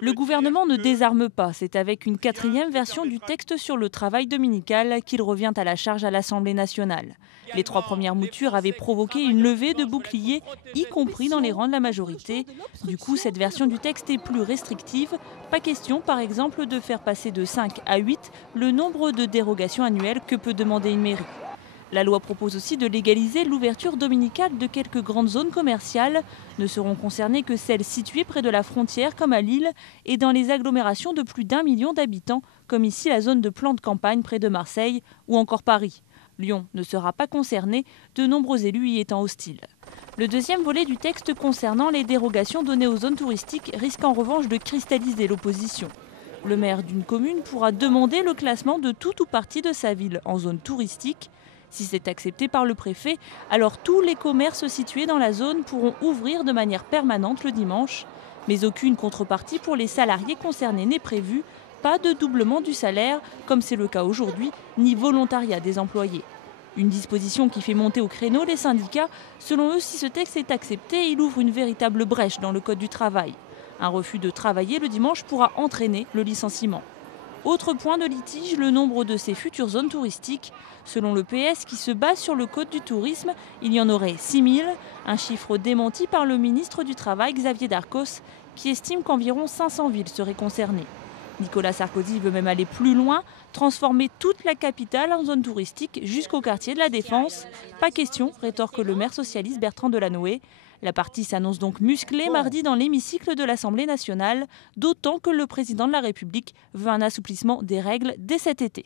Le gouvernement ne désarme pas. C'est avec une quatrième version du texte sur le travail dominical qu'il revient à la charge à l'Assemblée nationale. Les 3 premières moutures avaient provoqué une levée de boucliers, y compris dans les rangs de la majorité. Du coup, cette version du texte est plus restrictive. Pas question, par exemple, de faire passer de 5 à 8 le nombre de dérogations annuelles que peut demander une mairie. La loi propose aussi de légaliser l'ouverture dominicale de quelques grandes zones commerciales. Ne seront concernées que celles situées près de la frontière, comme à Lille, et dans les agglomérations de plus d'1 million d'habitants, comme ici la zone de plan de campagne près de Marseille ou encore Paris. Lyon ne sera pas concerné, de nombreux élus y étant hostiles. Le deuxième volet du texte concernant les dérogations données aux zones touristiques risque en revanche de cristalliser l'opposition. Le maire d'une commune pourra demander le classement de tout ou partie de sa ville en zone touristique. Si c'est accepté par le préfet, alors tous les commerces situés dans la zone pourront ouvrir de manière permanente le dimanche. Mais aucune contrepartie pour les salariés concernés n'est prévue, pas de doublement du salaire, comme c'est le cas aujourd'hui, ni volontariat des employés. Une disposition qui fait monter au créneau les syndicats. Selon eux, si ce texte est accepté, il ouvre une véritable brèche dans le Code du travail. Un refus de travailler le dimanche pourra entraîner le licenciement. Autre point de litige, le nombre de ces futures zones touristiques. Selon le PS, qui se base sur le Code du tourisme, il y en aurait 6 000, un chiffre démenti par le ministre du Travail, Xavier Darcos, qui estime qu'environ 500 villes seraient concernées. Nicolas Sarkozy veut même aller plus loin, transformer toute la capitale en zone touristique jusqu'au quartier de la Défense. Pas question, rétorque le maire socialiste Bertrand Delanoë. La partie s'annonce donc musclée mardi dans l'hémicycle de l'Assemblée nationale, d'autant que le président de la République veut un assouplissement des règles dès cet été.